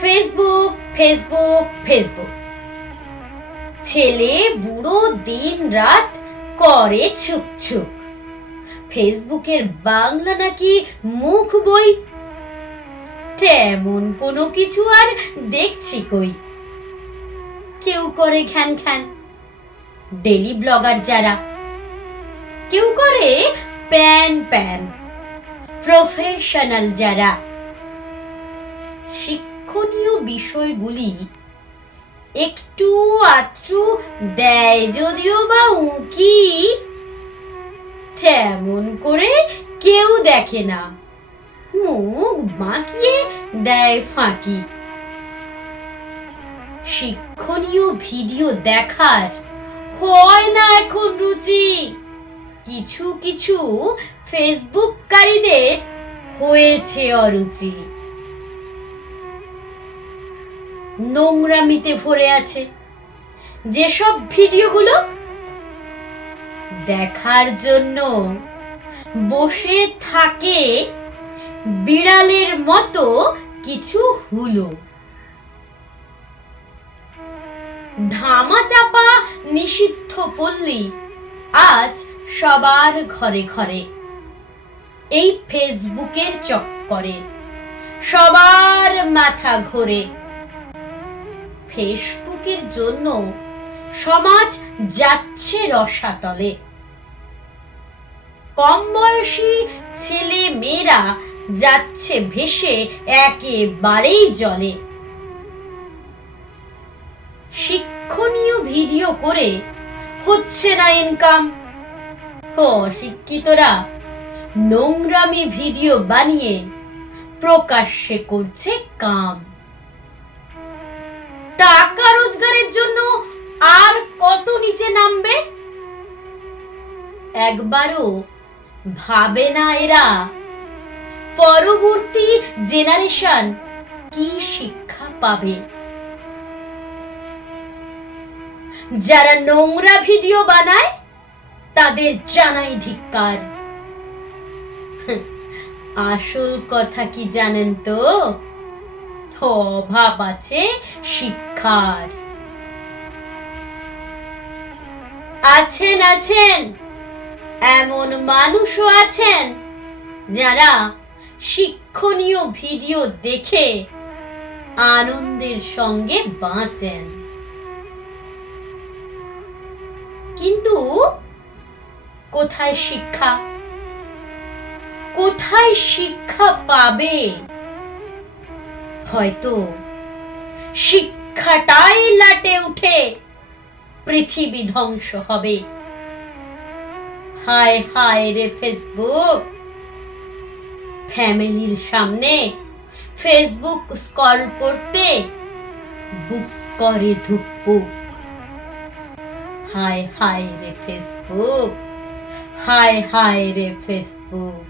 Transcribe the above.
Facebook Facebook Facebook, ছেলে বুড়ো দিন রাত করে ছুক ছুক। ফেসবুকের বাংলা নাকি মুখ বই, তেমন কোনো কিছু আর দেখছি কই। কেউ করে ঘ্যান ঘ্যান ডেলি ব্লগার যারা, কেউ করে প্যান প্যান প্রফেশনাল যারা। শিক্ষণীয় বিষয়গুলি একটু আধটু দেয় যদিও বা উঁকি, তেমন করে কেউ দেখে না, মুখ বাঁকিয়ে দেয় ফাঁকি। শিক্ষণীয় ভিডিও দেখার হয় না এখন রুচি, কিছু কিছু ফেসবুককারীদের হয়েছে অরুচি। নোংরামিতে ভরে আছে যেসব ভিডিওগুলো, দেখার জন্য বসে থাকে বিড়ালের মতো কিছু হুলো। ধামাচাপা নিষিদ্ধ পল্লী আজ সবার ঘরে ঘরে। এই ফেসবুকের চক্করে সবার মাথা ঘোরে। ফেসবুকের জন্য সমাজ যাচ্ছে রসাতলে। কম বয়সী ছেলে মেয়েরা যাচ্ছে ভেসে একেবারেই জলে। শিক্ষণীয় ভিডিও করে হচ্ছে না ইনকাম, অশিক্ষিতরা নোংরামি ভিডিও বানিয়ে প্রকাশ্যে করছে কাম। টাকা রোজগারের জন্য আর কত নিচে নামবে, একবারও ভাবে না এরা পরবর্তী জেনারেশন কি শিক্ষা পাবে। যারা নোংরা ভিডিও বানায় তাদের জানাই ধিক্কার। আসল কথা কি জানেন তো, অভাব আছে শিক্ষার। আছেন আছেন এমন মানুষও আছেন যারা শিক্ষণীয় ভিডিও দেখে আনন্দের সঙ্গে বাঁচেন, কিন্তু কোথায় শিক্ষা, কোথায় শিক্ষা পাবে? হয়তো শিক্ষাটাই লাটে উঠে পৃথিবী ধ্বংস হবে। হায় হায় রে ফেসবুক, ফ্যামিলির সামনে ফেসবুক স্ক্রল করতে বুক করে ধুকপুক। হায় হায় রে ফেসবুক, হায় হায় রে ফেসবুক।